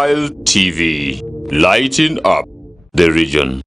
TV, lighting up the region.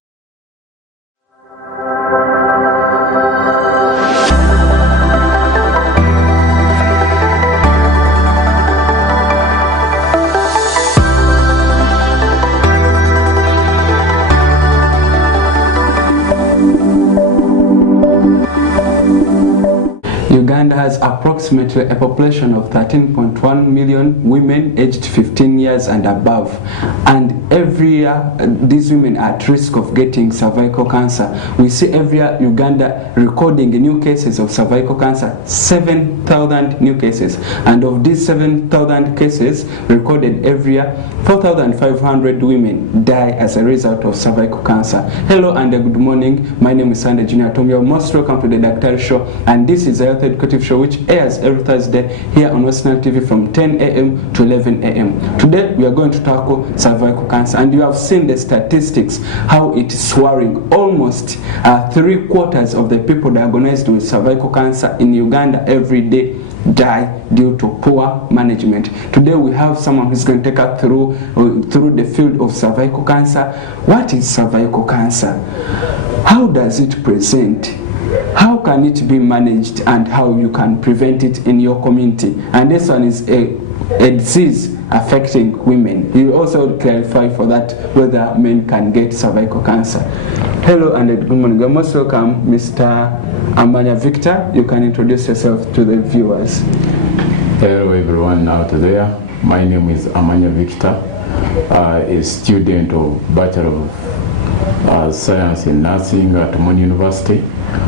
Uganda has approximately a population of 13.1 million women aged 15 years and above, and every year these women are at risk of getting cervical cancer. We see every year Uganda recording new cases of cervical cancer, 7,000 new cases, and of these 7,000 cases recorded every year, 4,500 women die as a result of cervical cancer. Hello and good morning, my name is Sunday Junior Tom. You're most welcome to the DAKTARI show, and this is a health educative show which airs every Thursday here on National TV from 10 a.m. to 11 a.m. Today we are going to tackle cervical cancer, and you have seen the statistics, how it is soaring. Almost 3/4 of the people diagnosed with cervical cancer in Uganda every day die due to poor management. Today we have someone who's going to take us through the field of cervical cancer. What is cervical cancer? How does it present? How can it be managed, and how you can prevent it in your community? And this one is a disease affecting women. You also clarify for that whether men can get cervical cancer. Hello and good morning. You're most welcome, Mr. Amanya Victor. You can introduce yourself to the viewers. Hello everyone out there. My name is Amanya Victor, a student of Bachelor of Science in Nursing at Mon University.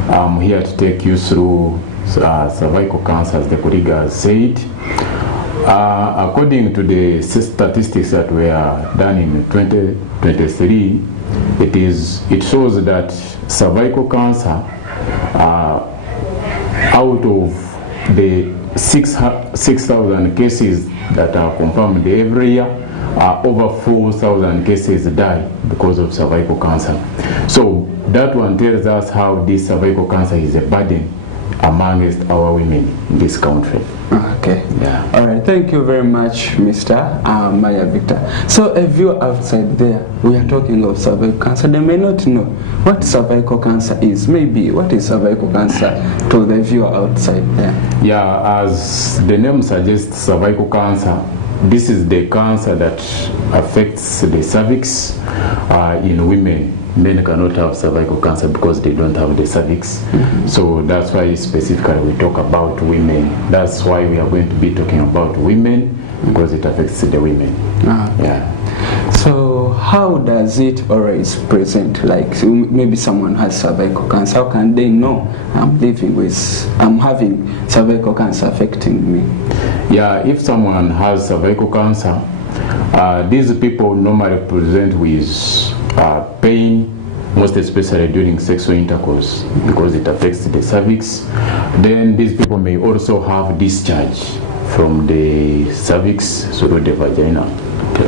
I'm here to take you through cervical cancer, as the colleague has said. According to the statistics that were done in 2023, it shows that cervical cancer, out of the 6,000 cases that are confirmed every year, over 4,000 cases die because of cervical cancer. So that one tells us how this cervical cancer is a burden amongst our women in this country. Okay. Yeah. All right. Thank you very much, Mr. Maya Victor. So a viewer outside there, we are talking of cervical cancer. They may not know what cervical cancer is. Maybe what is cervical cancer to the viewer outside there? Yeah, as the name suggests, cervical cancer, this is the cancer that affects the cervix in women. Men cannot have cervical cancer because they don't have the cervix. So that's why specifically we talk about women. That's why we are going to be talking about women, because it affects the women. Yeah. So how does it always present? Like maybe someone has cervical cancer. How can they know I'm having cervical cancer affecting me? Yeah, if someone has cervical cancer, these people normally present with pain, most especially during sexual intercourse, because it affects the cervix. Then these people may also have discharge from the cervix through the vagina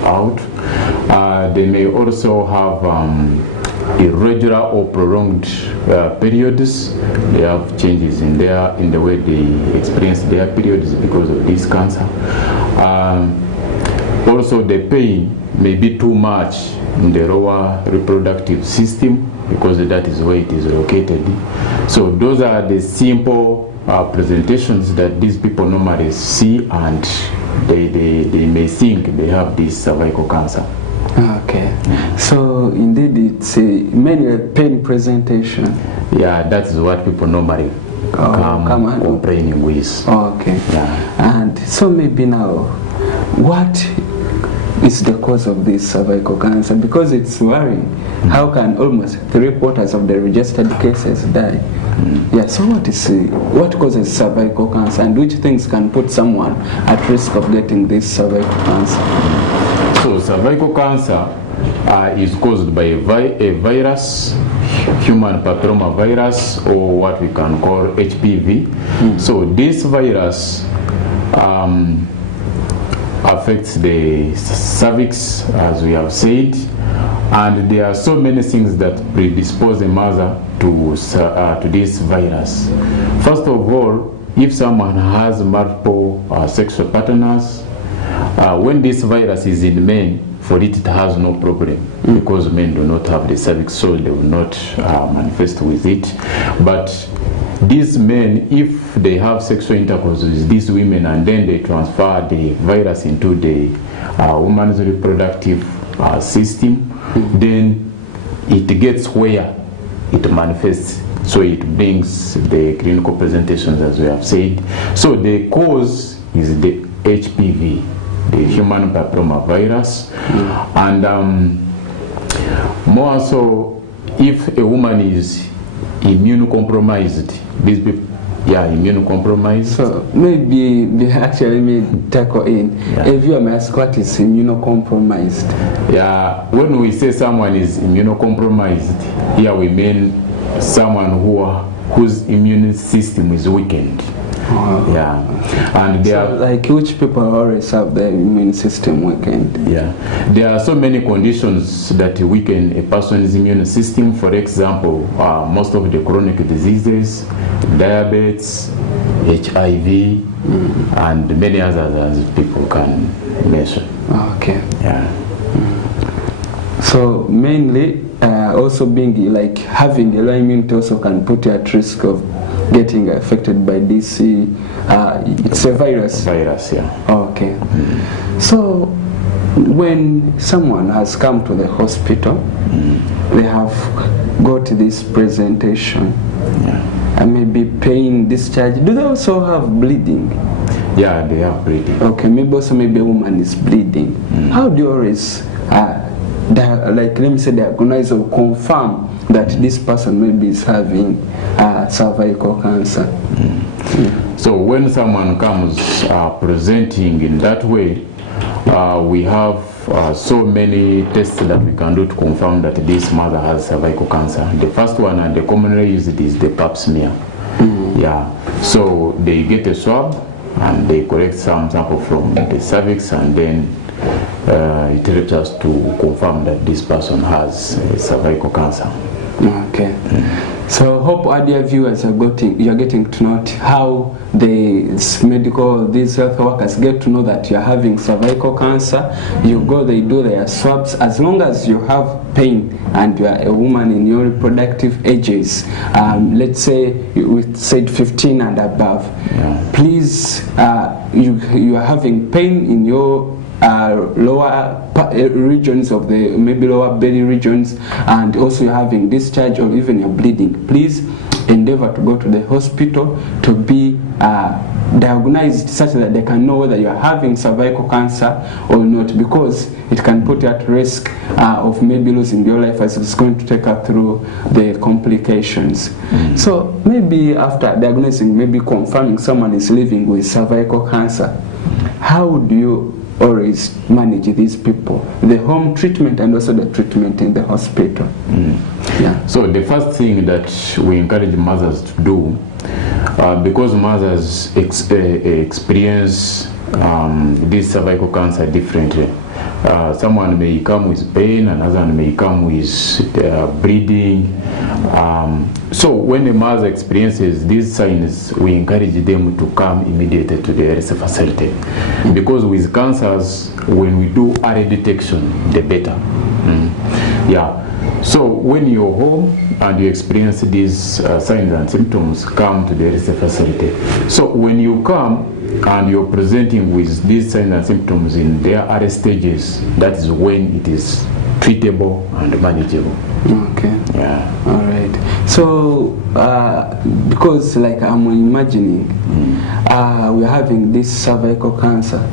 out. They may also have irregular or prolonged periods. They have changes in the way they experience their periods because of this cancer. Also, the pain may be too much in the lower reproductive system, because that is where it is located. So those are the simple presentations that these people normally see, and they may think they have this cervical cancer. Okay, so indeed it's mainly a pain presentation. Yeah, that is what people normally come complaining with. Okay. Yeah. And so maybe now, what is the cause of this cervical cancer? Because it's worrying. How can almost 3/4 of the registered cases die? Yeah, so what causes cervical cancer, and which things can put someone at risk of getting this cervical cancer? So cervical cancer is caused by a virus, human papilloma virus, or what we can call HPV. So this virus affects the cervix, as we have said, and there are so many things that predispose a mother to this virus. First of all, if someone has multiple sexual partners, when this virus is in men, for it has no problem because men do not have the cervix, so they will not manifest with it. But these men, if they have sexual intercourse with these women and then they transfer the virus into the woman's reproductive system, then it gets where it manifests. So it brings the clinical presentations, as we have said. So the cause is the HPV, the human papillomavirus. And more so, if a woman is immunocompromised, these people, immunocompromised. So maybe they actually may tackle in. Yeah. If you may ask, what is immunocompromised? Yeah, when we say someone is immunocompromised, here we mean someone whose immune system is weakened. Wow. Yeah, and there So, like which people always have their immune system weakened? Yeah, there are so many conditions that weaken a person's immune system. For example, most of the chronic diseases, diabetes, HIV, and many others as people can mention. Okay. Yeah. So mainly, also being like having a low immunity also can put you at risk of getting affected by this. It's a virus. Virus, yeah. Okay. So when someone has come to the hospital, they have got this presentation, and maybe pain, discharge. Do they also have bleeding? Yeah, they have bleeding. Okay, maybe a woman is bleeding. How do you always let me say diagnose or confirm that this person maybe is having cervical cancer? So when someone comes presenting in that way, we have so many tests that we can do to confirm that this mother has cervical cancer. The first one and the commonly used is the pap smear. Yeah, so they get a swab and they collect some sample from the cervix, and then it helps us to confirm that this person has cervical cancer. Okay. So hope our dear viewers are getting to know how these health workers get to know that you're having cervical cancer. You go, they do their swabs. As long as you have pain and you are a woman in your reproductive ages, let's say we said 15 and above, please, you are having pain in your lower regions of the maybe lower belly regions, and also you're having discharge or even you're bleeding, please endeavor to go to the hospital to be diagnosed such that they can know whether you're having cervical cancer or not, because it can put you at risk of maybe losing your life as it's going to take her through the complications. So maybe after diagnosing, maybe confirming someone is living with cervical cancer, how do you always manage these people, the home treatment and also the treatment in the hospital? Yeah. So the first thing that we encourage mothers to do, because mothers experience this cervical cancer differently. Someone may come with pain, another one may come with bleeding. So when a mother experiences these signs, we encourage them to come immediately to the health facility. Because with cancers, when we do early detection, the better. Yeah. So when you're home and you experience these signs and symptoms, come to the health facility. So when you come and you're presenting with these signs and symptoms in their early stages, that is when it is treatable and manageable. Okay. Yeah. All right. So because like I'm imagining, we're having this cervical cancer.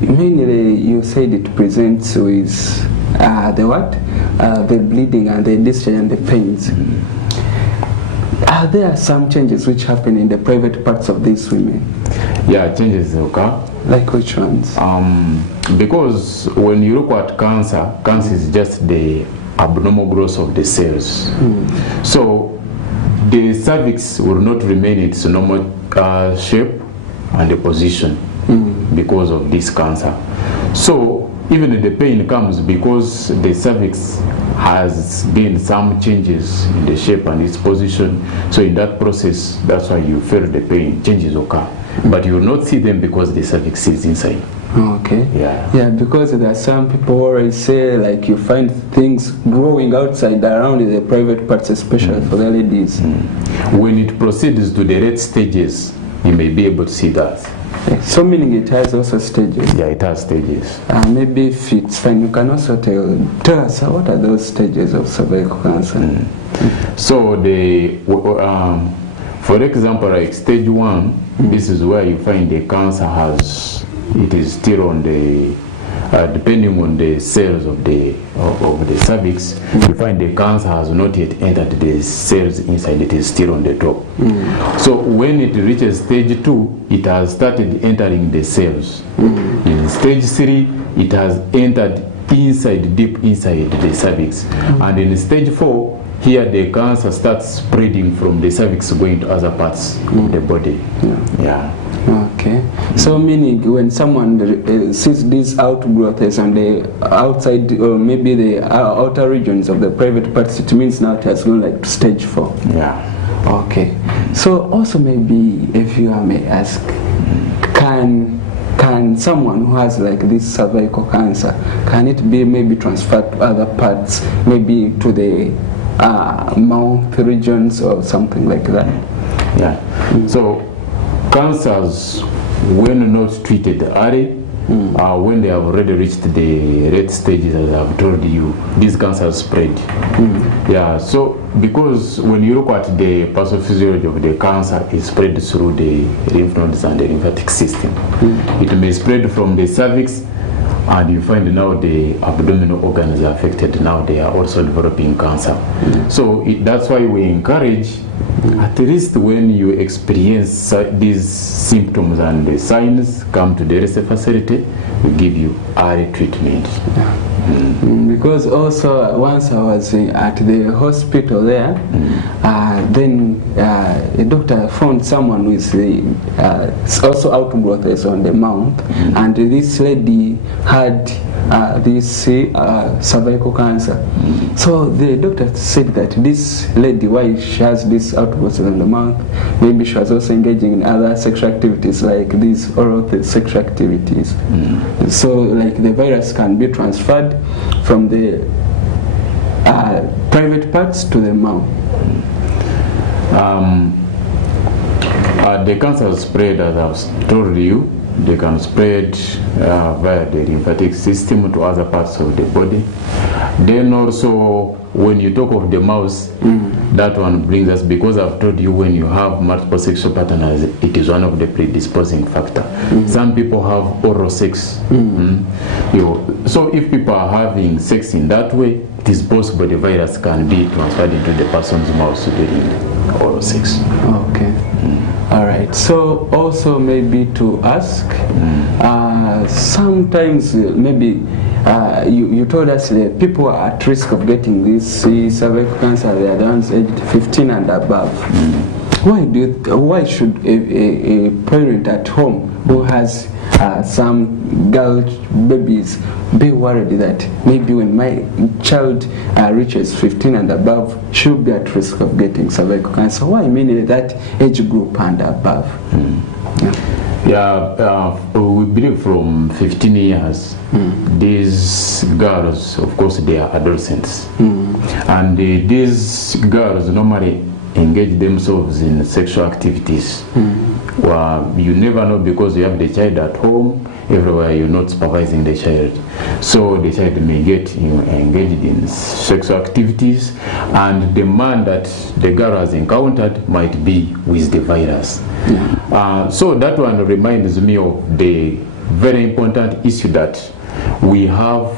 Mainly you said it presents with the what? The bleeding and the discharge and the pains. Are there some changes which happen in the private parts of these women? Yeah, changes occur. Like which ones? Because when you look at cancer, cancer is just the abnormal growth of the cells. So the cervix will not remain in its normal shape and the position because of this cancer. So even the pain comes because the cervix has gained some changes in the shape and its position. So in that process, that's why you feel the pain, changes occur. but you will not see them because the cervix is inside. Okay. Yeah, because there are some people always say like you find things growing outside around the private parts, especially for the ladies. When it proceeds to the late stages, you may be able to see that. So meaning it has also stages. Yeah, it has stages. Maybe if it's fine, you can also tell us what are those stages of cervical cancer. So for example, like stage 1, this is where you find the cancer it is still on the depending on the cells of the cervix, you find the cancer has not yet entered the cells inside, it is still on the top. So when it reaches stage 2, it has started entering the cells. In stage 3, it has entered deep inside the cervix. And in stage 4, here the cancer starts spreading from the cervix going to other parts of the body. Okay. So meaning when someone sees these outgrowths on the outside or maybe the outer regions of the private parts, it means now it has gone like to stage 4. Okay. So also maybe if you may ask, can someone who has like this cervical cancer, can it be maybe transferred to other parts, maybe to the mouth regions or something like that? So cancers, when not treated early, when they have already reached the late stages, as I've told you, these cancers spread. So because when you look at the pathophysiology of the cancer, it spread through the lymph nodes and the lymphatic system. It may spread from the cervix, and you find now the abdominal organs are affected. Now they are also developing cancer. So that's why we encourage, at least when you experience these symptoms and the signs, come to the health facility, we give you early treatment. Because also once I was at the hospital there, then a doctor found someone with also outgrowths on the mouth, and this lady had this cervical cancer. So the doctor said that this lady, why she has this outgrowths on the mouth, maybe she was also engaging in other sexual activities like these oral sexual activities. So like the virus can be transferred from the private parts to the mouth. The cancer spread, as I've told you, they can spread via the lymphatic system to other parts of the body. Then also, when you talk of the mouth, that one brings us, because I've told you when you have multiple sexual partners, it is one of the predisposing factors. Some people have oral sex. So if people are having sex in that way, it is possible the virus can be transferred into the person's mouth during oral sex. Okay. All right. So also maybe to ask, sometimes maybe you told us that people are at risk of getting this cervical cancer, they are the ones aged 15 and above. Why should a parent at home who has some girl babies be worried that maybe when my child reaches 15 and above, she'll be at risk of getting cervical cancer? Why meaning that age group and above? We believe from 15 years, these girls, of course, they are adolescents. And these girls normally engage themselves in sexual activities. You never know, because you have the child at home, everywhere you're not supervising the child. So the child may get engaged in sexual activities, and the man that the girl has encountered might be with the virus. So that one reminds me of the very important issue that we have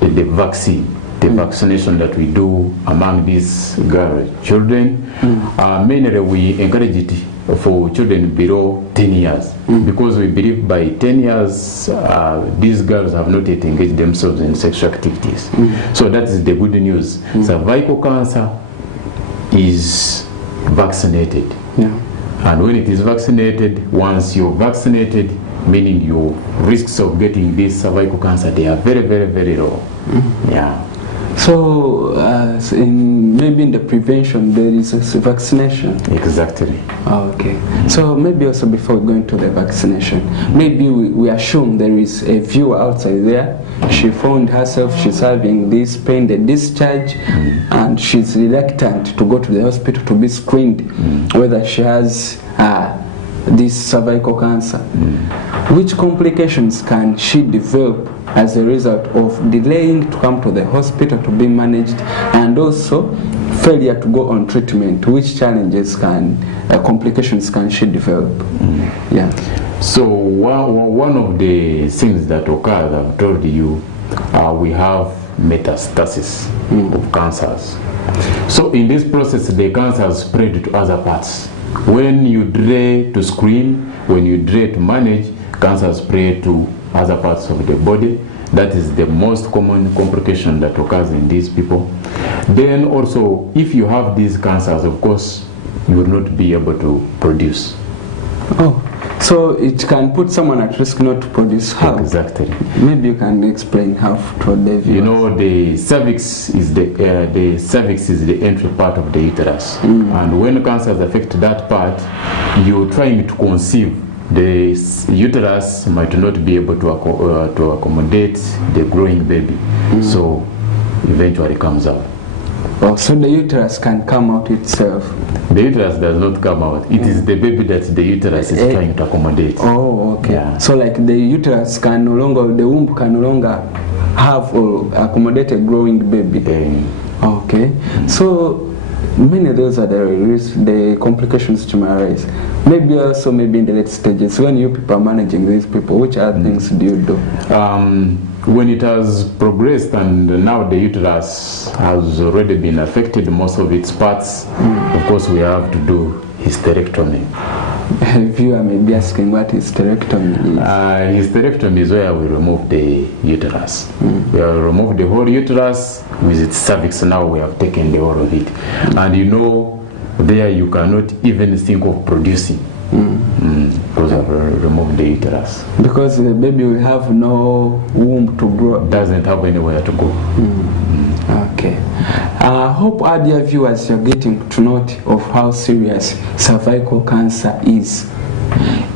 the vaccine. The vaccination that we do among these children, mainly we encourage it for children below 10 years, because we believe by 10 years these girls have not yet engaged themselves in sexual activities. So that is the good news. Cervical cancer is vaccinated, and when it is vaccinated, once you're vaccinated, meaning your risks of getting this cervical cancer, they are very, very, very low. So, maybe in the prevention there is a vaccination. Exactly. Okay. So maybe also before we go into the vaccination, maybe we assume there is a viewer outside there. She found herself, she's having this pain, the discharge, and she's reluctant to go to the hospital to be screened whether she has this cervical cancer. Which complications can she develop as a result of delaying to come to the hospital to be managed, and also failure to go on treatment? Which challenges complications can she develop? Yeah. So one of the things that occurs, I've told you, we have metastasis of cancers. So in this process, the cancer spread to other parts. When you delay to screen, when you delay to manage, cancer spread to other parts of the body. That is the most common complication that occurs in these people. Then also, if you have these cancers, of course, you will not be able to produce. Oh, so it can put someone at risk not to produce. How? Exactly. Maybe you can explain how to the viewers. You know, the cervix is the entry part of the uterus, and when cancers affect that part, you're trying to conceive. The uterus might not be able to accommodate the growing baby, so eventually comes out. Oh, so the uterus can come out itself? The uterus does not come out. It is the baby that the uterus is trying to accommodate. Oh, okay. Yeah. So like the uterus can no longer, the womb can no longer have or accommodate a growing baby. Okay. So many of those are the complications to my raise. Maybe also maybe in the late stages, when you people are managing these people, which other things do you do? When it has progressed and now the uterus has already been affected, most of its parts, of course we have to do hysterectomy. Viewer may be asking what hysterectomy is. Hysterectomy is where we remove the uterus. We have removed the whole uterus with its cervix. Now we have taken the whole of it. And you know, there you cannot even think of producing because we have removed the uterus. Because the baby will have no womb to grow. Doesn't have anywhere to go. Okay. I hope our dear viewers are getting to note of how serious cervical cancer is.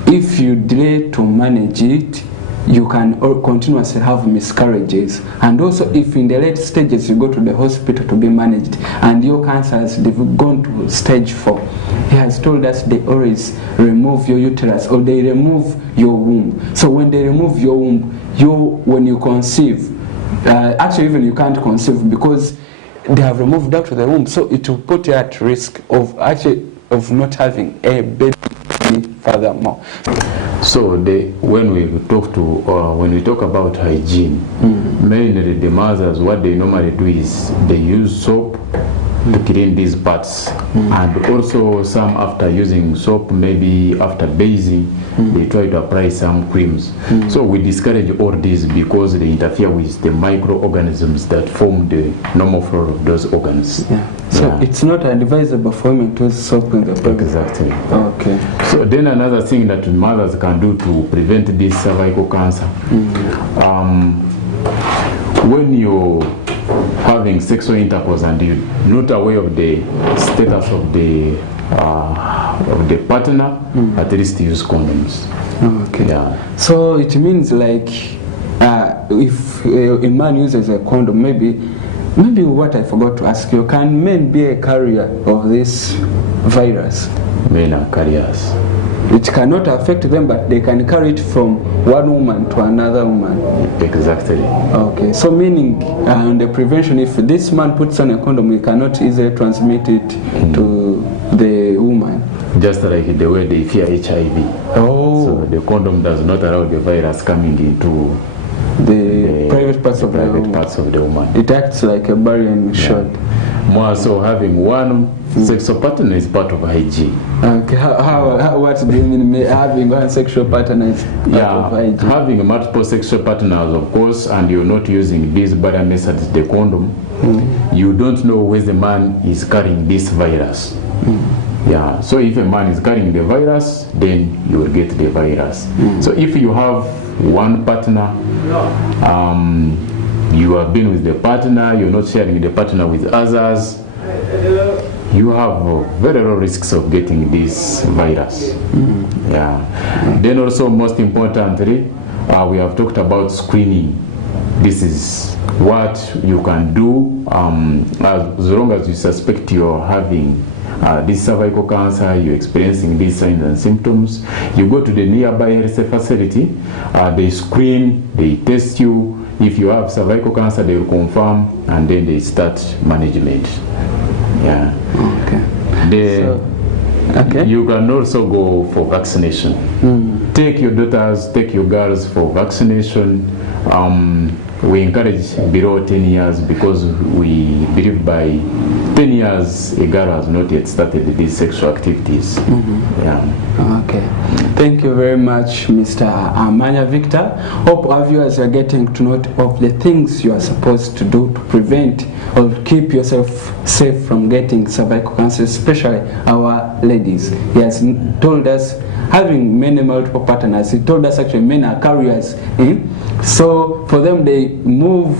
If you delay to manage it, you can continuously have miscarriages. And also if in the late stages you go to the hospital to be managed and your cancer has gone to stage 4, he has told us they always remove your uterus or they remove your womb. So when they remove your womb, when you conceive, actually even you can't conceive because they have removed out of the womb, so it will put you at risk of not having a baby furthermore. So when we talk about hygiene, mainly the mothers, what they normally do is they use soap to clean these parts, and also some after using soap, maybe after bathing, they try to apply some creams. So we discourage all these because they interfere with the microorganisms that form the normal flora of those organs. So it's not advisable for women to use soap in the private. Exactly. Okay. So then another thing that mothers can do to prevent this cervical cancer, when you're having sexual intercourse and you're not aware of the status of the partner, at least use condoms. Okay. Yeah. So it means like if a man uses a condom, maybe what I forgot to ask you, can men be a carrier of this virus? Men are carriers. It cannot affect them, but they can carry it from one woman to another woman. Exactly. Okay, so meaning the prevention, if this man puts on a condom, he cannot easily transmit it to the woman. Just like the way they fear HIV. Oh. So the condom does not allow the virus coming into the private parts of the woman. It acts like a barrier in short. More so having one sexual partner is part of hygiene. Okay, what do you mean having one sexual partner is part of hygiene? Having multiple sexual partners, of course, and you're not using these barrier methods, the condom, you don't know where the man is carrying this virus. Yeah, so if a man is carrying the virus, then you will get the virus. So if you have one partner, you have been with the partner, you're not sharing the partner with others, you have very low risks of getting this virus. Yeah. Then also, most importantly, we have talked about screening. This is what you can do as long as you suspect you're having this cervical cancer, you're experiencing these signs and symptoms. You go to the nearby health facility, they screen, they test you. If you have cervical cancer, they will confirm, and then they start management. Yeah. Okay. You can also go for vaccination. Take your daughters, take your girls for vaccination. We encourage below 10 years because we believe by 10 years a girl has not yet started these sexual activities. Yeah. Okay. Thank you very much, Mr. Amaya Victor. Hope our viewers are getting to note of the things you are supposed to do to prevent or keep yourself safe from getting cervical cancer, especially our ladies. He has told us having many multiple partners. He told us actually men are carriers. So for them, they move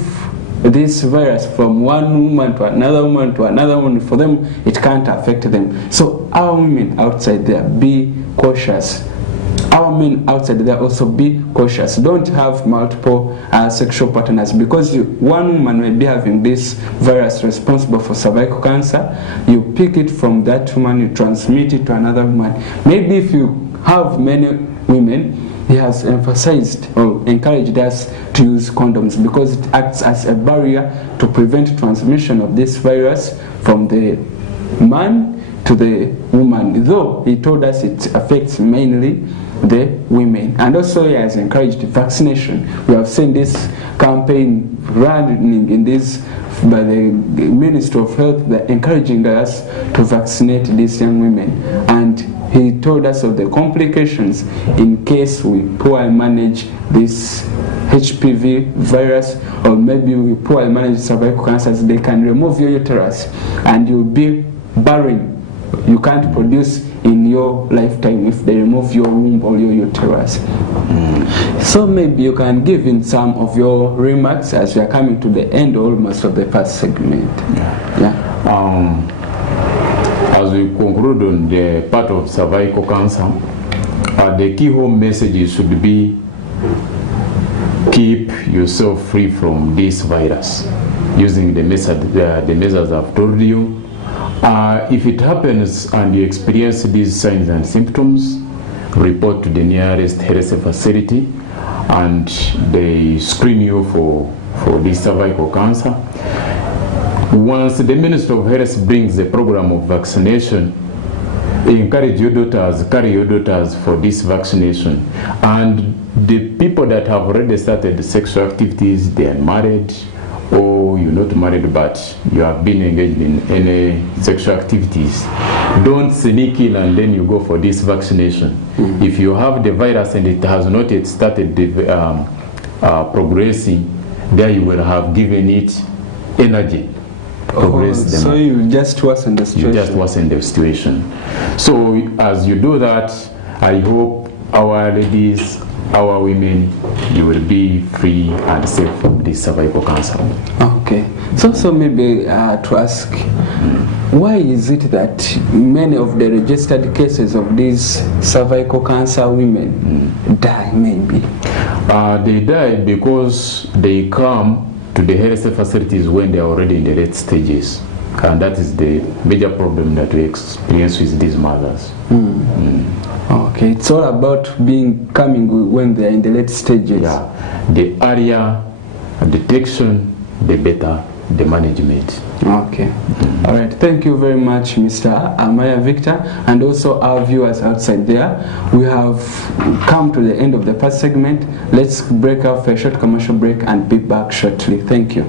this virus from one woman to another woman to another woman. For them, it can't affect them. So our women outside there, be cautious. Our men outside there also be cautious. Don't have multiple sexual partners, because one woman may be having this virus responsible for cervical cancer. You pick it from that woman, you transmit it to another woman. Maybe if you have many women, he has emphasized or encouraged us to use condoms because it acts as a barrier to prevent transmission of this virus from the man to the woman, though he told us it affects mainly the women. And also he has encouraged vaccination. We have seen this campaign running in this by the Ministry of Health. They're encouraging us to vaccinate these young women, and he told us of the complications in case we poorly manage this HPV virus, or maybe we poorly manage cervical cancers. They can remove your uterus and you'll be barren. You can't produce in your lifetime if they remove your womb or your uterus. So maybe you can give in some of your remarks as we are coming to the end almost of the first segment. As we conclude on the part of cervical cancer, the key home message should be keep yourself free from this virus using the measures I've told you. If it happens and you experience these signs and symptoms, report to the nearest health facility and they screen you for this cervical cancer. Once the Ministry of Health brings the program of vaccination, encourage your daughters, carry your daughters for this vaccination. And the people that have already started sexual activities, they are married, or you're not married but you have been engaged in any sexual activities, don't sneak in and then you go for this vaccination. If you have the virus and it has not yet started progressing, there you will have given it energy. So you just worsen the situation. You just worsen the situation. So as you do that, I hope our ladies, our women, you will be free and safe from this cervical cancer. Okay. So maybe to ask, why is it that many of the registered cases of these cervical cancer women die maybe? They die because they come to the health facilities when they are already in the late stages. And that is the major problem that we experience with these mothers. Okay, it's all about coming when they are in the late stages. Yeah, the earlier detection, the better the management. Okay. All right. Thank you very much, Mr. Amaya Victor, and also our viewers outside there. We have come to the end of the first segment. Let's break out for a short commercial break and be back shortly. Thank you.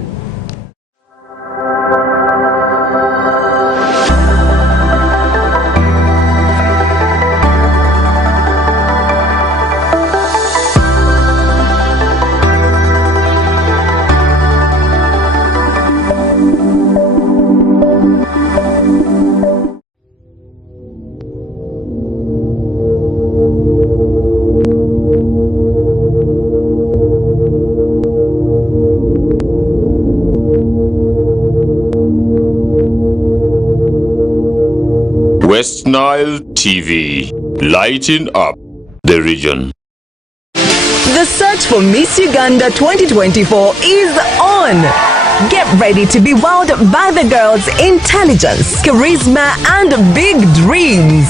West Nile TV, lighting up the region. The search for Miss Uganda 2024 is on. Get ready to be wowed by the girls' intelligence, charisma, and big dreams.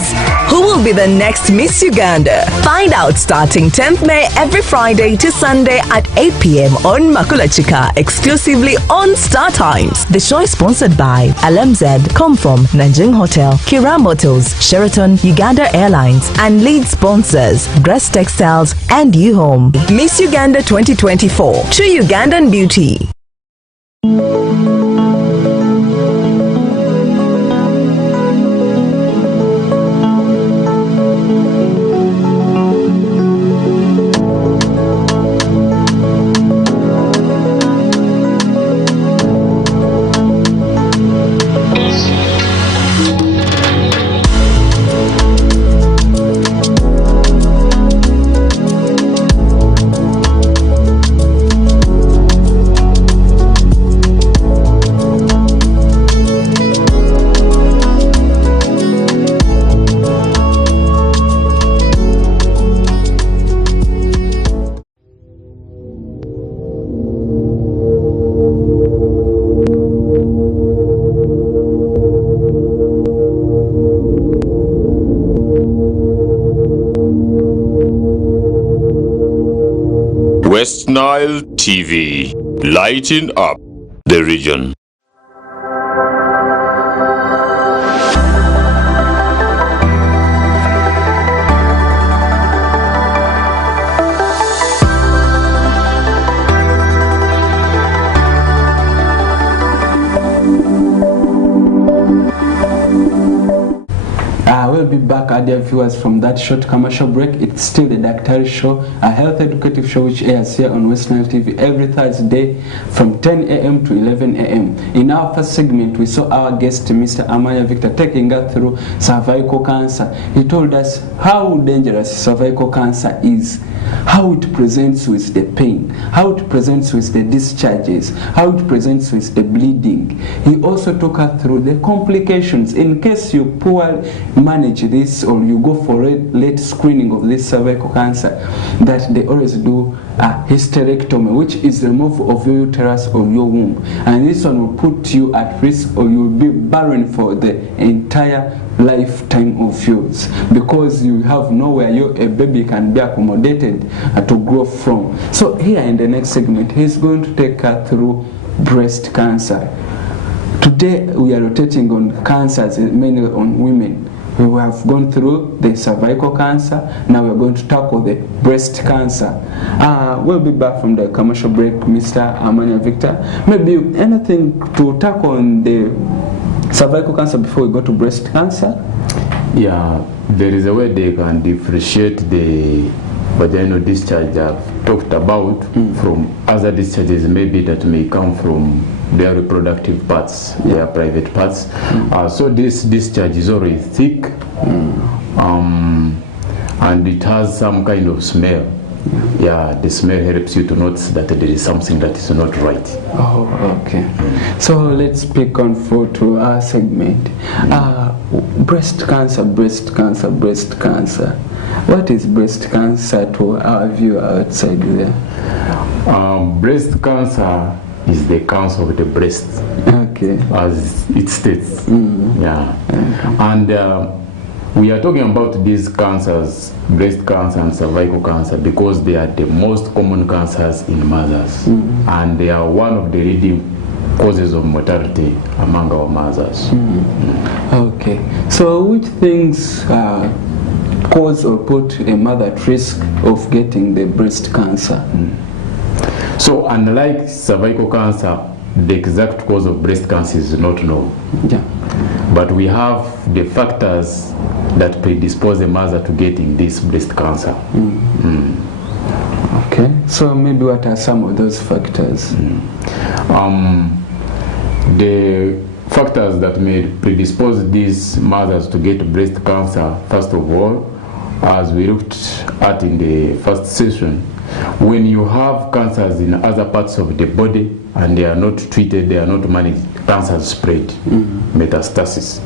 Who will be the next Miss Uganda? Find out starting 10th May every Friday to Sunday at 8 p.m. on Makulachika, exclusively on Star Times. The show is sponsored by LMZ, Comfort, Nanjing Hotel, Kira Motors, Sheraton, Uganda Airlines, and lead sponsors, Grass Textiles and U-Home. Miss Uganda 2024, true Ugandan beauty. West Nile TV, lighting up the region. We'll be back, our dear viewers, from that short commercial break. It's still the DAKTARI show, a health educative show which airs here on West Nile TV every Thursday from 10 a.m. to 11 a.m. In our first segment, we saw our guest, Mr. Amanya Victor, taking us through cervical cancer. He told us how dangerous cervical cancer is, how it presents with the pain, how it presents with the discharges, how it presents with the bleeding. He also took us through the complications in case you poorly manage this or you go for a late screening of this cervical cancer, that they always do a hysterectomy, which is the removal of your uterus or your womb, and this one will put you at risk, or you will be barren for the entire lifetime of yours, because you have nowhere a baby can be accommodated to grow from. So here in the next segment, he's going to take us through breast cancer. Today we are rotating on cancers, mainly on women. We have gone through the cervical cancer. Now we're going to tackle the breast cancer. We'll be back from the commercial break, Mr. Amanya Victor. Maybe anything to tackle on the cervical cancer before we go to breast cancer? Yeah, there is a way they can differentiate the vaginal discharge I've talked about from other discharges maybe that may come from their reproductive parts, their private parts. So this discharge is already thick, and it has some kind of smell. Yeah, the smell helps you to notice that there is something that is not right. Oh, okay. So let's pick on to our segment. Breast cancer, breast cancer, breast cancer. What is breast cancer to our viewer outside there? Breast cancer is the cancer of the breast, okay, as it states. Yeah, and we are talking about these cancers, breast cancer and cervical cancer, because they are the most common cancers in mothers, and they are one of the leading causes of mortality among our mothers. Okay, so which things cause or put a mother at risk of getting the breast cancer? So unlike cervical cancer, the exact cause of breast cancer is not known. Yeah. But we have the factors that predispose the mother to getting this breast cancer. Okay, so maybe what are some of those factors? The factors that may predispose these mothers to get breast cancer, first of all, as we looked at in the first session, When you have cancers in other parts of the body and they are not treated, they are not managed, cancers spread, metastasis.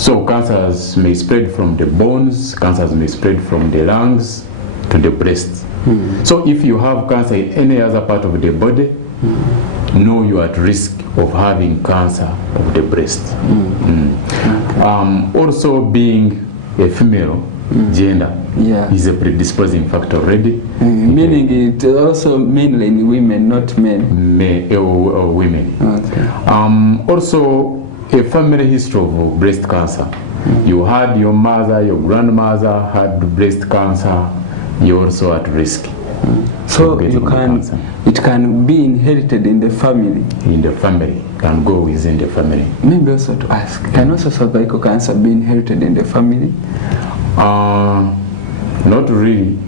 So cancers may spread from the bones, cancers may spread from the lungs to the breast. So if you have cancer in any other part of the body, know you are at risk of having cancer of the breast. Also being a female gender is a predisposing factor already. Meaning it also mainly in women, not men. Women. Okay. Also a family history of breast cancer. You had your mother, your grandmother had breast cancer, you're also at risk. So it can be inherited in the family. In the family, can go within the family. Maybe also to ask, can also cervical cancer be inherited in the family? Not really,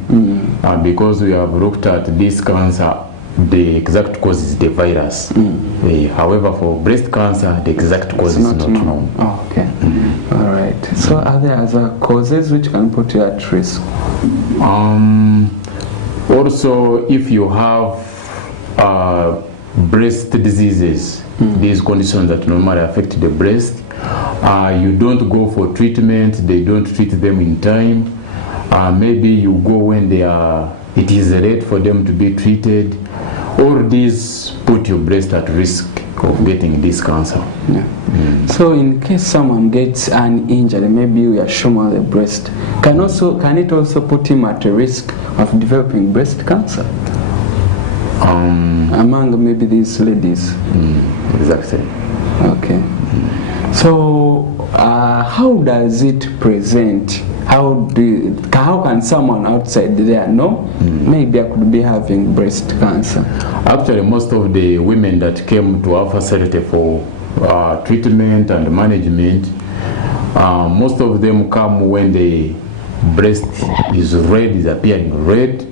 because we have looked at this cancer, the exact cause is the virus. However, for breast cancer, the exact cause is not known. Oh, okay. All right. So are there other causes which can put you at risk? Also, if you have breast diseases, these conditions that normally affect the breast, you don't go for treatment, they don't treat them in time. Maybe you go when it is late for them to be treated. All these put your breast at risk of getting this cancer. So in case someone gets an injury, maybe we are shown on the breast, can it also put him at a risk of developing breast cancer? Among maybe these ladies. Exactly. Okay. So how does it present? How can someone outside there know maybe I could be having breast cancer? Actually, most of the women that came to our facility for treatment and management, most of them come when the breast is red, is appearing red.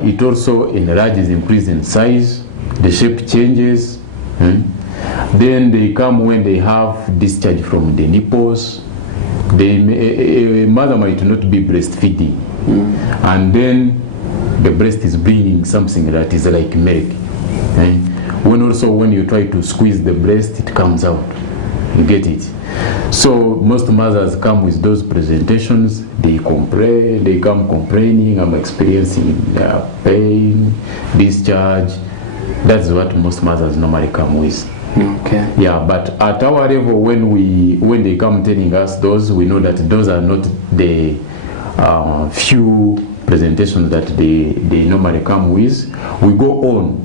It also enlarges, increases in size, the shape changes. Then they come when they have discharge from the nipples. A mother might not be breastfeeding, and then the breast is bringing something that is like milk. When you try to squeeze the breast, it comes out. You get it? So most mothers come with those presentations. They come complaining, I'm experiencing pain, discharge. That's what most mothers normally come with. Okay. Yeah, but at our level, when they come telling us those, we know that those are not the few presentations that they normally come with. We go on.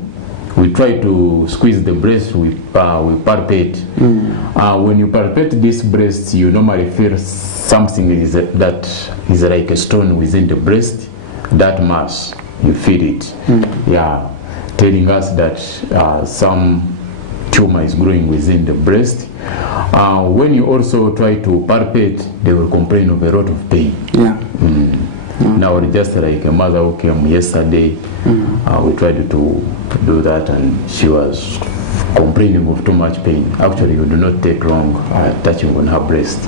We try to squeeze the breast, we palpate. When you palpate this breast, you normally feel something that is like a stone within the breast, that mass, you feel it. Yeah, telling us that some tumor is growing within the breast. When you also try to palpate, they will complain of a lot of pain. Yeah. Now, just like a mother who came yesterday, we tried to do that, and she was complaining of too much pain. Actually, you do not take long touching on her breast.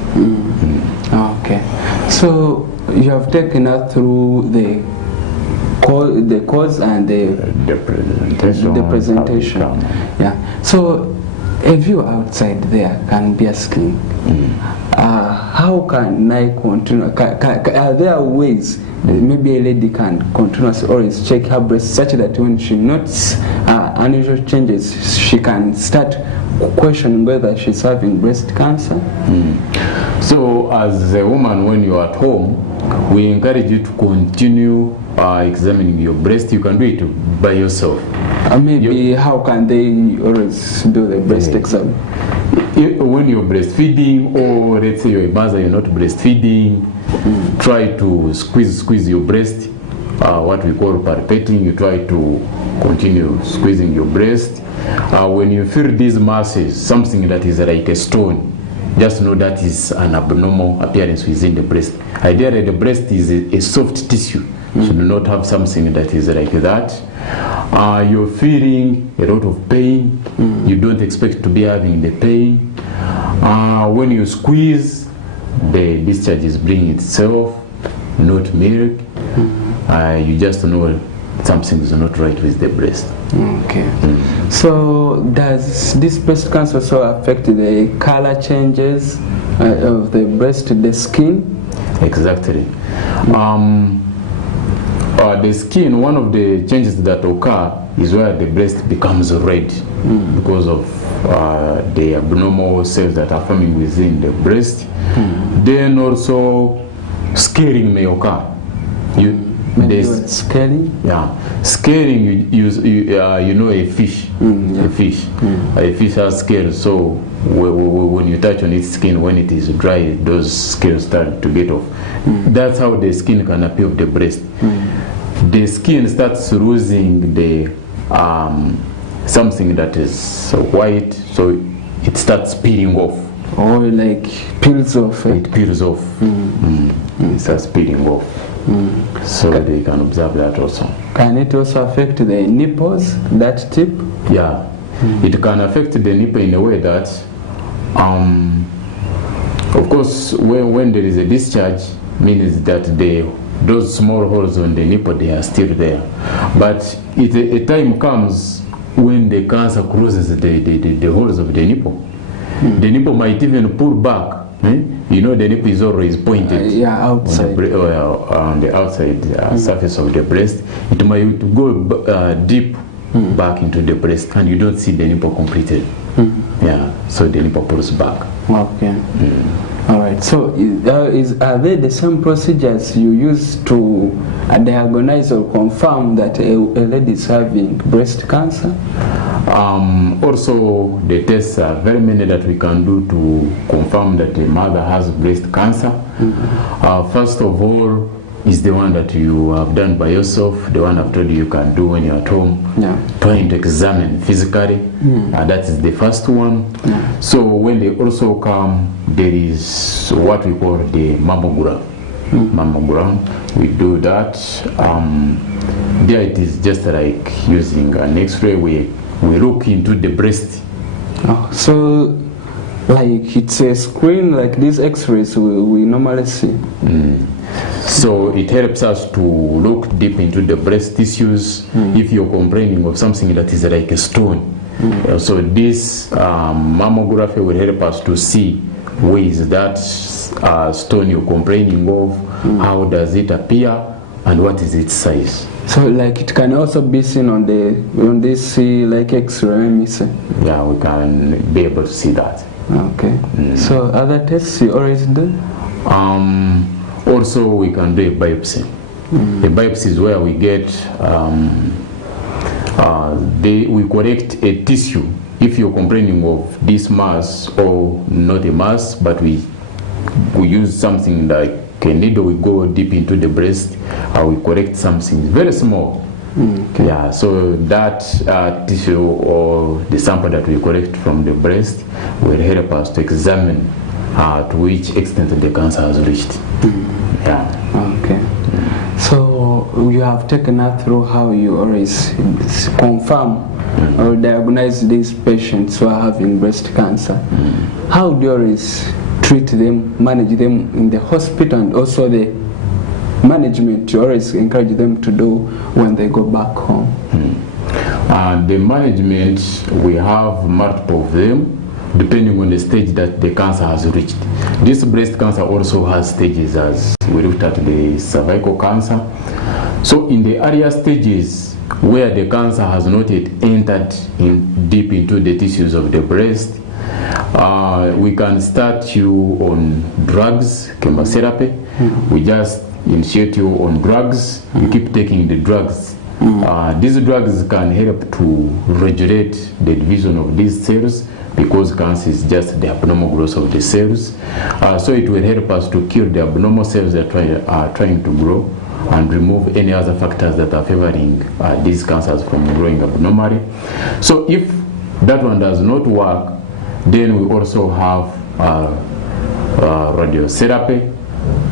Okay. So you have taken her through the cause and the presentation. Yeah. So a viewer outside there can be asking, how can I continue? Are there ways maybe a lady can continuously always check her breast such that when she notes unusual changes, she can start questioning whether she's having breast cancer? So as a woman, when you're at home, we encourage you to continue examining your breast. You can do it by yourself. Maybe how can they always do the breast exam? When you're breastfeeding, or let's say you're a mother, you're not breastfeeding, try to squeeze your breast, what we call palpating. You try to continue squeezing your breast. When you feel these masses, something that is like a stone, just know that is an abnormal appearance within the breast. Ideally, the breast is a soft tissue. Should not have something that is like that. You're feeling a lot of pain. You don't expect to be having the pain. When you squeeze, the discharge is bringing itself, not milk. you just know something is not right with the breast. Okay. So does this breast cancer also affect the color changes of the breast, the skin? Exactly. The skin, one of the changes that occur is where the breast becomes red because of the abnormal cells that are forming within the breast. Then also scarring may occur. Scaling? Yeah, scaling. You know a fish. A fish has scales. So when you touch on its skin, when it is dry, those scales start to get off. That's how the skin can appear of the breast. The skin starts losing the something that is white, so it starts peeling off. Or like peels off. It peels off. It starts peeling off. So they can observe that also. Can it also affect the nipples, that tip? Yeah, it can affect the nipple in a way that, of course, when there is a discharge, means that those small holes on the nipple, they are still there. But a time comes when the cancer closes the holes of the nipple. The nipple might even pull back. You know, the nipple is always pointed outside. On the outside surface of the breast. It might go deep back into the breast, and you don't see the nipple completed. Yeah, so the nipple pulls back. Okay. All right. So, are they the same procedures you use to diagnose or confirm that a lady is having breast cancer? Also, the tests are very many that we can do to confirm that the mother has breast cancer. First of all, is the one that you have done by yourself, the one I've told you can do when you're at home, trying to examine physically. That is the first one. So when they also come, there is what we call the mammogram. We do that. There it is just like using an X-ray. We look into the breast. So like it's a screen like these X-rays we normally see. So it helps us to look deep into the breast tissues if you're complaining of something that is like a stone. So this mammography will help us to see where is that stone you're complaining of, how does it appear, and what is its size. So like it can also be seen on this like X-ray, Yeah, we can be able to see that. Okay. So other tests you always do? Also, we can do a biopsy. A biopsy is where we get, we collect a tissue. If you're complaining of this mass or not a mass, but we use something like a needle, we go deep into the breast, we collect something very small. Yeah, so that tissue or the sample that we collect from the breast will help us to examine to which extent the cancer has reached. Yeah. Okay. So you have taken us through how you always confirm or diagnose these patients who are having breast cancer. How do you always treat them, manage them in the hospital, and also the management you always encourage them to do when they go back home? The management, we have multiple of them depending on the stage that the cancer has reached. This breast cancer also has stages, as we looked at the cervical cancer. So in the earlier stages where the cancer has not yet entered deep into the tissues of the breast, we can start you on drugs, chemotherapy. We just initiate you on drugs. You keep taking the drugs. These drugs can help to regulate the division of these cells, because cancer is just the abnormal growth of the cells. So it will help us to kill the abnormal cells that are trying to grow and remove any other factors that are favoring these cancers from growing abnormally. So if that one does not work, then we also have radiotherapy,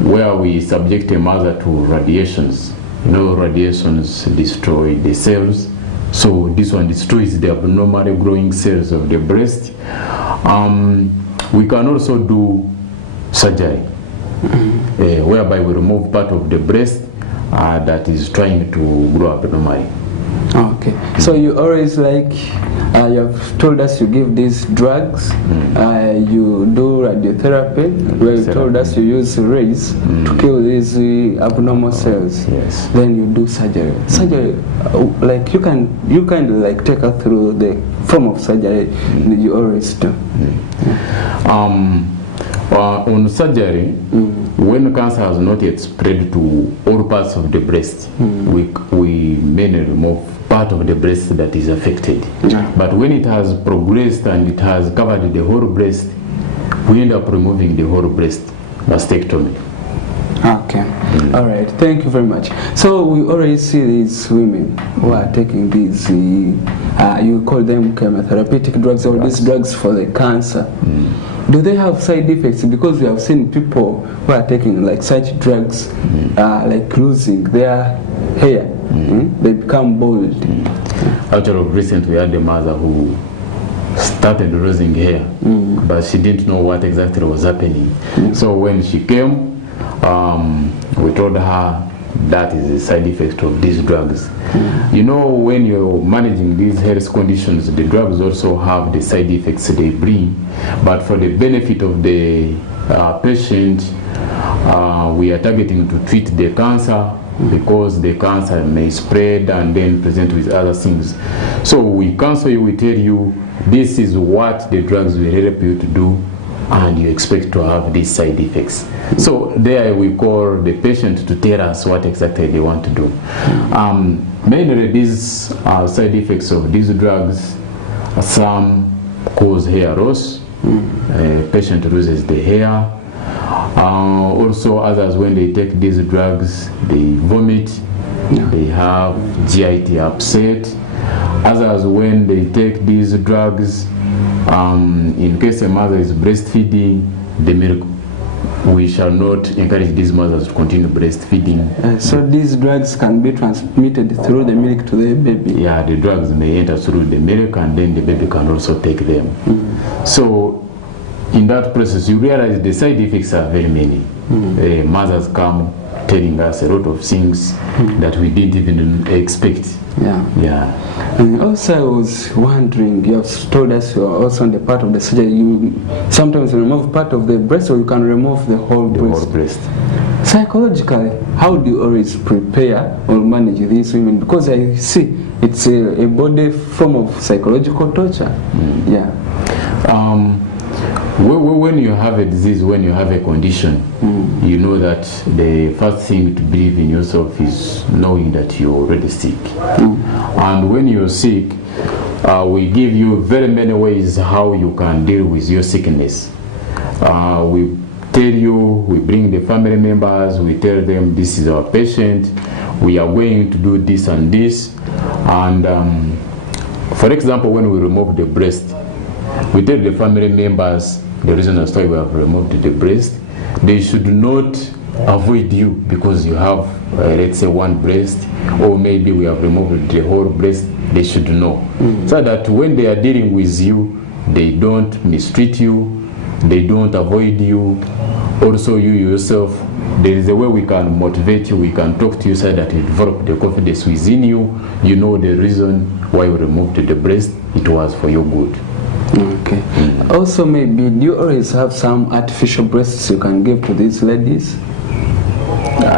where we subject a mother to radiations. You know, radiations destroy the cells. So this one destroys the abnormally growing cells of the breast. We can also do surgery, whereby we remove part of the breast that is trying to grow abnormally. Okay, so you always like, you have told us you give these drugs, you do radiotherapy, where you told us you use rays to kill these abnormal cells. Yes. Then you do surgery. Surgery, like you can like take us through the form of surgery that you always do. On surgery, when cancer has not yet spread to all parts of the breast, we mainly remove part of the breast that is affected. But when it has progressed and it has covered the whole breast, we end up removing the whole breast, mastectomy. Okay, all right, thank you very much. So we already see these women who are taking these, you call them chemotherapeutic drugs, or these drugs for the cancer. Do they have side effects? Because we have seen people who are taking like such drugs, like losing their hair, they become bald. Actually, recently we had a mother who started losing hair, but she didn't know what exactly was happening. So when she came, we told her that is a side effect of these drugs. You know, when you're managing these health conditions, the drugs also have the side effects they bring. But for the benefit of the patient, we are targeting to treat the cancer, because the cancer may spread and then present with other things. So we counsel you, we tell you, this is what the drugs will help you to do, and you expect to have these side effects. So there we call the patient to tell us what exactly they want to do. Mainly these side effects of these drugs, some cause hair loss, patient loses the hair. Also others, when they take these drugs, they vomit, they have GIT upset. Others, when they take these drugs, in case a mother is breastfeeding, the milk, we shall not encourage these mothers to continue breastfeeding. So these drugs can be transmitted through the milk to the baby? Yeah, the drugs may enter through the milk, and then the baby can also take them. So in that process, you realize the side effects are very many. Mothers come telling us a lot of things that we didn't even expect. Yeah. And also I was wondering, you have told us you are also on the part of the surgery, you sometimes remove part of the breast, or you can remove the whole breast? The whole breast. Psychologically, how do you always prepare or manage these women? Because I see it's a body form of psychological torture. When you have a disease, when you have a condition, you know that the first thing to believe in yourself is knowing that you're already sick. And when you're sick, we give you very many ways how you can deal with your sickness. We tell you, we bring the family members, we tell them this is our patient, we are going to do this and this. And for example, when we remove the breast, we tell the family members the reason as why we have removed the breast. They should not avoid you because you have, let's say, one breast, or maybe we have removed the whole breast. They should know, so that when they are dealing with you, they don't mistreat you, they don't avoid you. Also, you yourself, there is a way we can motivate you, we can talk to you so that you develop the confidence within you. You know the reason why we removed the breast, it was for your good. Okay. Also, maybe do you always have some artificial breasts you can give to these ladies?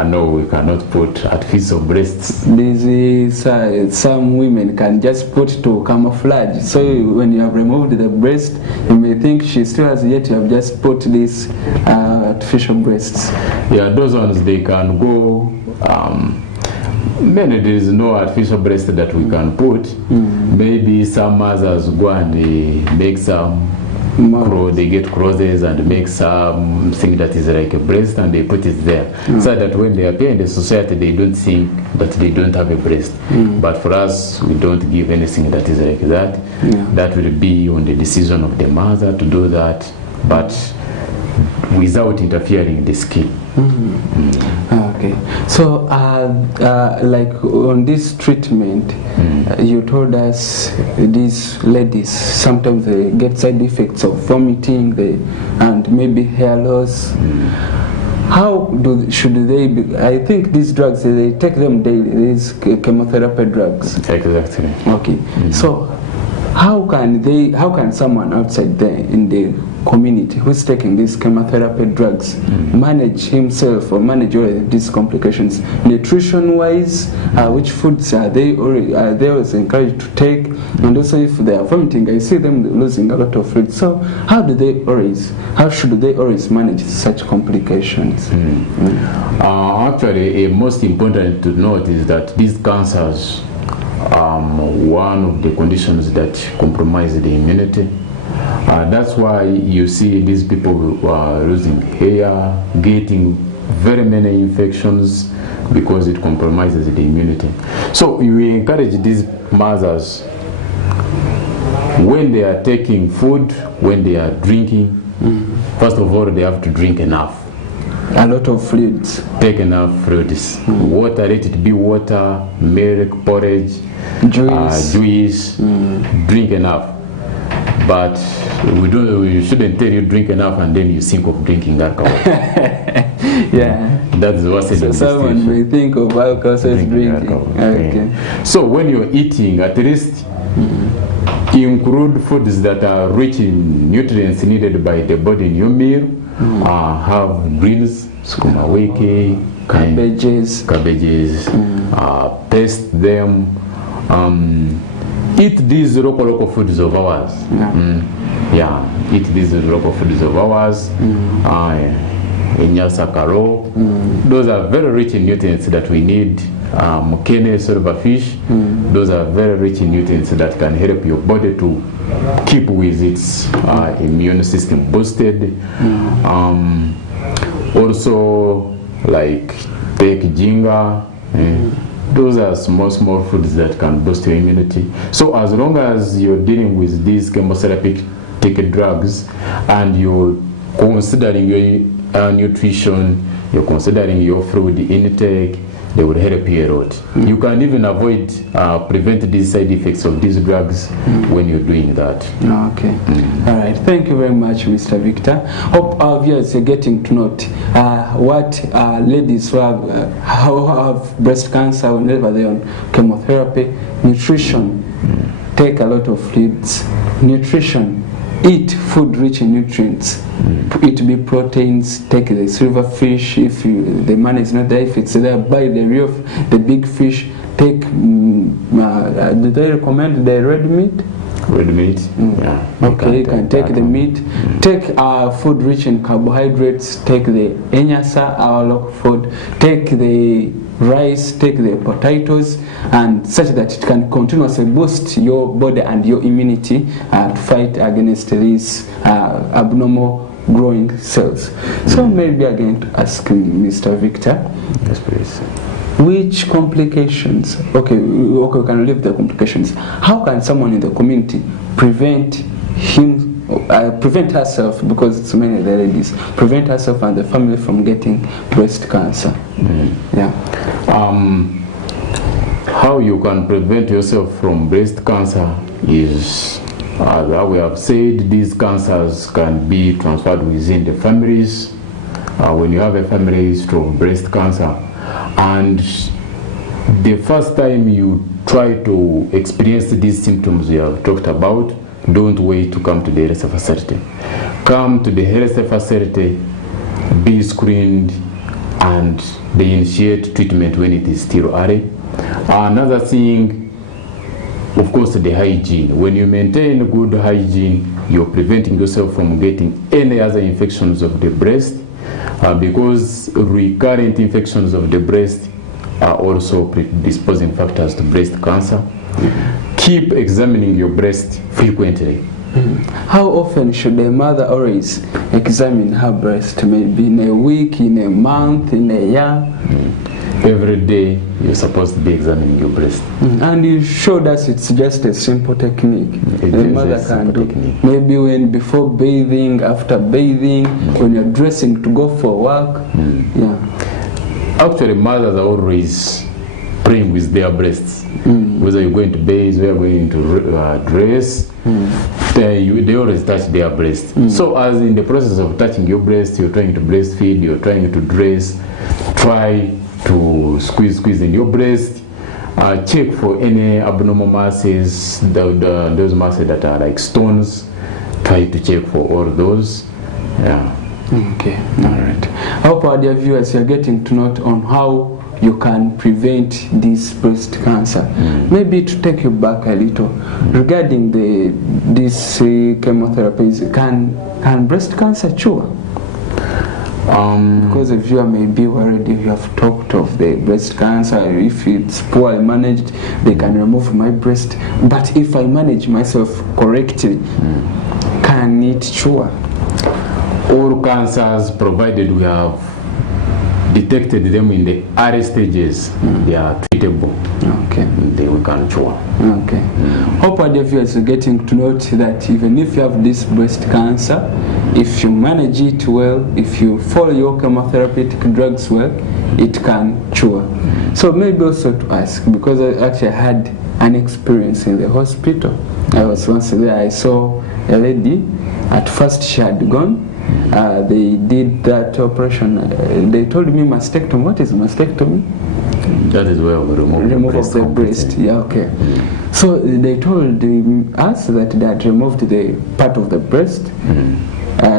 No, we cannot put artificial breasts. Some women can just put to camouflage. So when you have removed the breast, you may think she still has, yet you have just put these artificial breasts. Yeah, those ones, they can go. Maybe there is no artificial breast that we can put. Maybe some mothers go and they make some they get clothes and make something that is like a breast, and they put it there, so that when they appear in the society, they don't think that they don't have a breast. But for us, we don't give anything that is like that. That will be on the decision of the mother to do that, but without interfering in the skin. Okay, so like on this treatment, you told us these ladies sometimes they get side effects of vomiting, and maybe hair loss. How should they be? I think these drugs, they take them daily, these chemotherapy drugs. Exactly. Okay. So how can someone outside there in the community who's taking these chemotherapy drugs manage himself or manage all these complications? Nutrition wise, which foods are they always encouraged to take? And also if they are vomiting, I see them losing a lot of fluid. So how should they always manage such complications? Actually, most important to note is that these cancers, one of the conditions that compromise the immunity. That's why you see these people who are losing hair, getting very many infections, because it compromises the immunity. So we encourage these mothers, when they are taking food, when they are drinking, first of all, they have to drink enough. A lot of fluids. Take enough fluids. Water, let it be water, milk, porridge, juice. Drink enough. But we shouldn't tell you drink enough and then you think of drinking alcohol. Yeah. That's what's in the someone may think of alcohol as drinking. Alcohol. Okay. So when you're eating, at least include foods that are rich in nutrients needed by the body in your meal. Have greens, sukuma wiki, cabbages, paste them. Eat these local foods of ours. Eat these local foods of ours. Inyasakaro. Those are very rich in nutrients that we need. Mukene, silverfish. Those are very rich in nutrients that can help your body to keep with its immune system boosted. Also, like take ginger. Those are small foods that can boost your immunity. So as long as you're dealing with these chemotherapeutic drugs and you're considering your nutrition, you're considering your food intake, they will help you a lot. You can even prevent these side effects of these drugs when you're doing that. Okay. All right. Thank you very much, Mr. Victor. Hope our viewers are getting to note what ladies who have breast cancer, whenever they're on chemotherapy, nutrition, take a lot of fluids, nutrition, eat food rich in nutrients. It be proteins, take the silverfish if the man is not there, if it's there, buy the big fish, take, do they recommend the red meat? Red meat? Yeah. Okay, you can take the meat, take food rich in carbohydrates, take the enyasa, our local food, take the rice, take the potatoes, and such that it can continuously boost your body and your immunity to fight against these abnormal growing cells. So maybe again to ask Mr. Victor. Yes, please. Which complications? Okay, we can leave the complications. How can someone in the community prevent herself, because it's mainly the ladies, prevent herself and the family from getting breast cancer? Yeah. How you can prevent yourself from breast cancer is, as we have said, these cancers can be transferred within the families. When you have a family history of breast cancer, and the first time you try to experience these symptoms we have talked about, don't wait to come to the health facility. Come to the health facility, be screened, and they initiate treatment when it is still early. Another thing, of course, the hygiene. When you maintain good hygiene, you're preventing yourself from getting any other infections of the breast, because recurrent infections of the breast are also predisposing factors to breast cancer. Keep examining your breast frequently. How often should a mother always examine her breast? Maybe in a week, in a month, in a year? Every day you're supposed to be examining your breast. And you showed us it's just a simple technique the mother can do. Maybe before bathing, after bathing, when you're dressing to go for work. Yeah. Actually, mothers are always praying with their breasts. Whether you're going to bathe, whether you're going to dress, they always touch their breast. So as in the process of touching your breast, you're trying to breastfeed, you're trying to dress, try to squeeze in your breast. Check for any abnormal masses, those masses that are like stones. Try to check for all those. Yeah. Okay, all right. I hope our dear viewers, you're getting to know on how you can prevent this breast cancer. Maybe to take you back a little regarding these chemotherapies, can breast cancer cure? Because the viewer may be worried if you have talked of the breast cancer, if it's poorly managed, they can remove my breast. But if I manage myself correctly, can it cure? All cancers, provided we have detected them in the early stages, they are treatable. Okay. We can cure. Okay. Hope our dear viewers are getting to note that even if you have this breast cancer, if you manage it well, if you follow your chemotherapeutic drugs well, it can cure. So maybe also to ask, because I actually had an experience in the hospital. I was once there, I saw a lady. At first she had gone. They did that operation. They told me mastectomy. What is mastectomy? That is where we remove of the breast. Yeah, okay. So they told us that they had removed the part of the breast.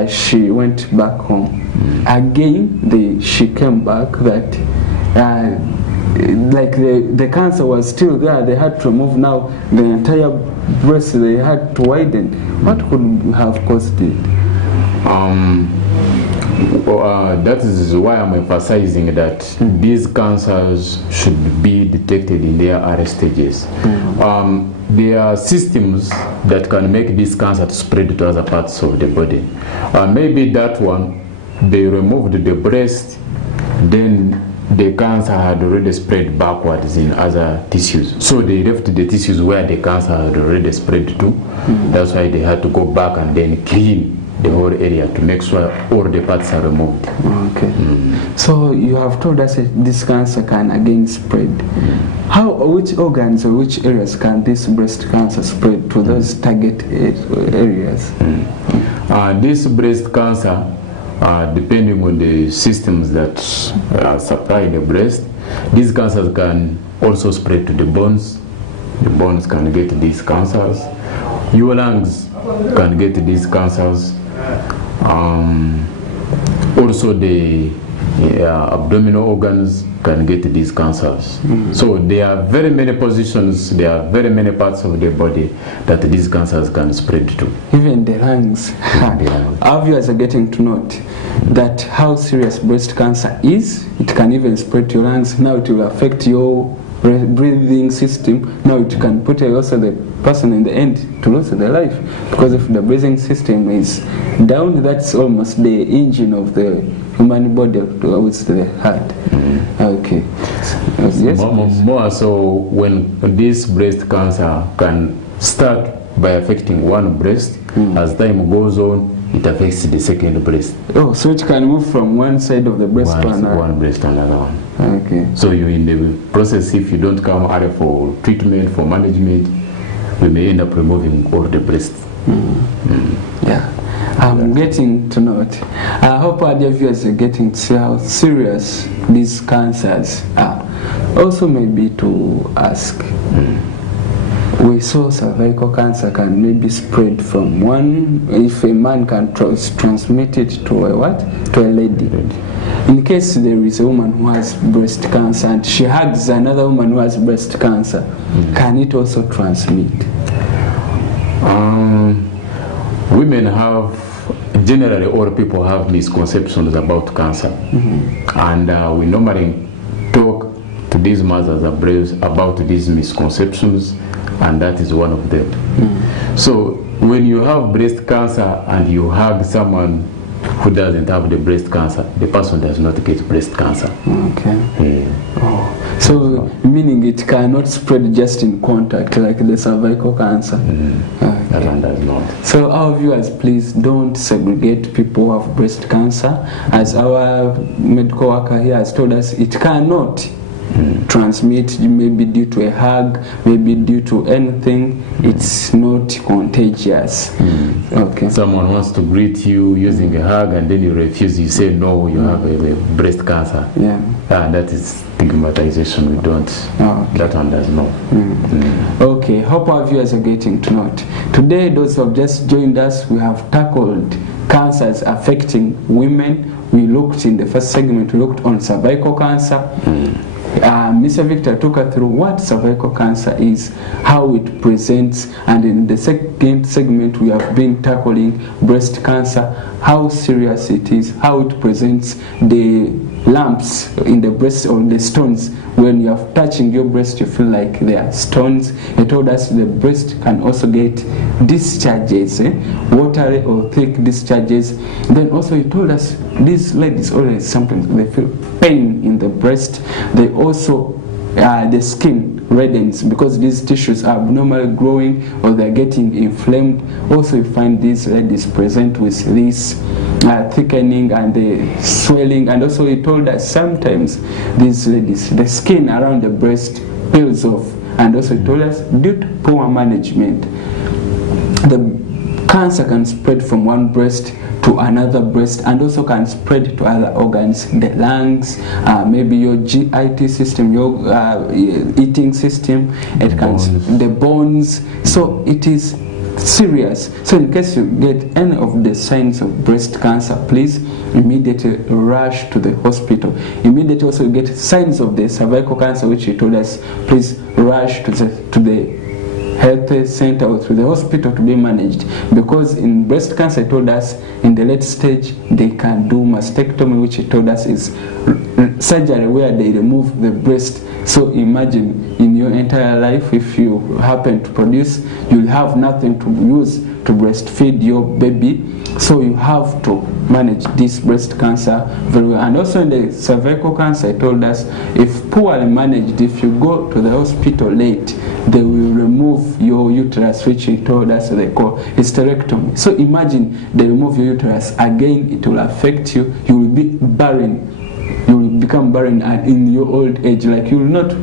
She went back home. Again, she came back that like the cancer was still there. They had to remove now the entire breast. They had to widen. What could have caused it? That is why I'm emphasizing that these cancers should be detected in their early stages. There are systems that can make this cancer to spread to other parts of the body. Maybe that one, they removed the breast, then the cancer had already spread backwards in other tissues. So they left the tissues where the cancer had already spread to. That's why they had to go back and then clean the whole area to make sure all the parts are removed. Okay. So you have told us that this cancer can again spread. Which organs or which areas can this breast cancer spread to those target areas? This breast cancer, depending on the systems that supply the breast, these cancers can also spread to the bones. The bones can get these cancers. Your lungs can get these cancers. Also the abdominal organs can get these cancers. So there are very many positions, there are very many parts of the body that these cancers can spread to. Even the lungs. Our viewers are getting to note that how serious breast cancer is. It can even spread to your lungs. Now it will affect your breathing system. Now it can put also the person in the end to lose their life, because if the breathing system is down, that's almost the engine of the human body towards the heart. Okay. Yes, more so when this breast cancer can start by affecting one breast, as time goes on, it affects the second breast. Oh, so it can move from one side of the breast to another. One breast to another one. Okay. So you in the process, if you don't come early for treatment, for management, we may end up removing all the breasts. Yeah. I'm getting to know it. I hope our dear viewers are getting to see how serious these cancers are. Also maybe to ask, we saw cervical cancer can maybe spread from one, if a man can transmit it to a what? To a lady. In case there is a woman who has breast cancer and she hugs another woman who has breast cancer, can it also transmit? Women have, generally all people have misconceptions about cancer. And we normally talk to these mothers about these misconceptions, and that is one of them. So when you have breast cancer and you hug someone who doesn't have the breast cancer, the person does not get breast cancer. Okay. Oh. So meaning it cannot spread just in contact like the cervical cancer. That one does not. So our viewers, please don't segregate people who have breast cancer. As our medical worker here has told us, it cannot transmit, maybe due to a hug, maybe due to anything. It's not contagious. Okay. Someone wants to greet you using a hug and then you refuse, you say no, you have a breast cancer. Yeah. That is stigmatization. We don't, that one does not. Okay, hope our viewers are getting to know it. Today, those who have just joined us, we have tackled cancers affecting women. We looked in the first segment, we looked on cervical cancer. Mr. Victor took us through what cervical cancer is, how it presents, and in the second segment we have been tackling breast cancer, how serious it is, how it presents, the lumps in the breast or the stones. When you are touching your breast, you feel like there are stones. He told us the breast can also get discharges, watery or thick discharges. Then also he told us these ladies always sometimes they feel pain in the breast. They also the skin reddens because these tissues are abnormally growing or they're getting inflamed. Also you find these ladies present with this thickening and the swelling, and also he told us sometimes these ladies, the skin around the breast peels off, and also he told us due to poor management, the cancer can spread from one breast to another breast and also can spread to other organs, the lungs, maybe your GIT system, your eating system, it can the bones. So it is serious. So in case you get any of the signs of breast cancer, please immediately rush to the hospital. Immediately also you get signs of the cervical cancer, which he told us, please rush to the health center or to the hospital to be managed, because in breast cancer he told us in the late stage they can do mastectomy, which he told us is surgery where they remove the breast. So imagine in your entire life, if you happen to produce, you'll have nothing to use to breastfeed your baby. So you have to manage this breast cancer very well. And also in the cervical cancer, I told us if poorly managed, if you go to the hospital late, they will remove your uterus, which he told us they call hysterectomy. So imagine they remove your uterus again, it will affect you. You will be barren. You will become barren in your old age. Like you will not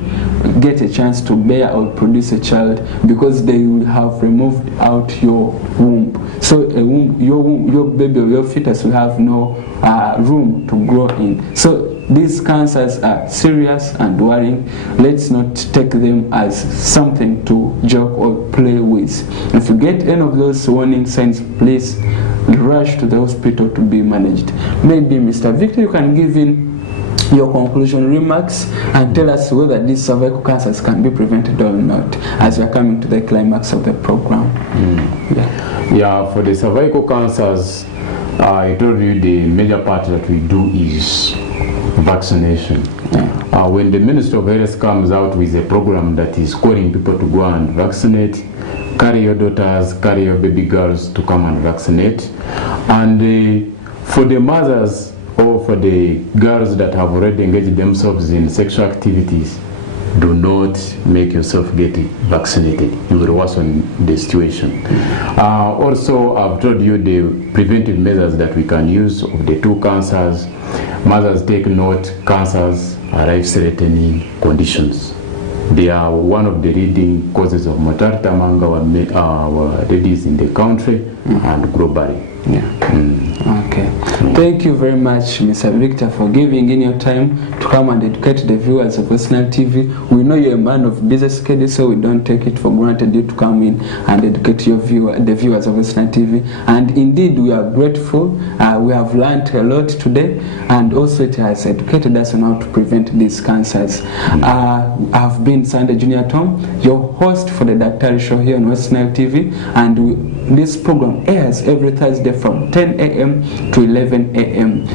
get a chance to bear or produce a child because they will have removed out your womb. So your baby or your fetus will have no room to grow in. So these cancers are serious and worrying. Let's not take them as something to joke or play with. If you get any of those warning signs, please rush to the hospital to be managed. Maybe Mr. Victor, you can give in your conclusion remarks and tell us whether these cervical cancers can be prevented or not, as we are coming to the climax of the program. Yeah, for the cervical cancers, I told you the major part that we do is vaccination. When the Ministry of Health comes out with a program that is calling people to go and vaccinate, carry your daughters, carry your baby girls to come and vaccinate. And for the mothers or for the girls that have already engaged themselves in sexual activities, do not make yourself get vaccinated. You will worsen the situation. Also, I've told you the preventive measures that we can use of the two cancers. Mothers, take note, cancers are life-threatening conditions. They are one of the leading causes of mortality among our ladies in the country and globally. Okay. Thank you very much, Mr. Victor, for giving in your time to come and educate the viewers of Western TV. We know you're a man of busy schedule, so we don't take it for granted you to come in and educate the viewers of Western TV. And indeed, we are grateful. We have learned a lot today, and also it has educated us on how to prevent these cancers. I've been Sunday Junior Tom, your host for the DAKTARI show here on Western TV, and this program airs every Thursday from 10 a.m. to 11 a.m.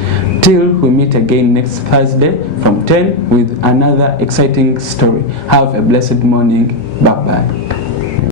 till we meet again next Thursday from 10 with another exciting story. Have a blessed morning. Bye-bye.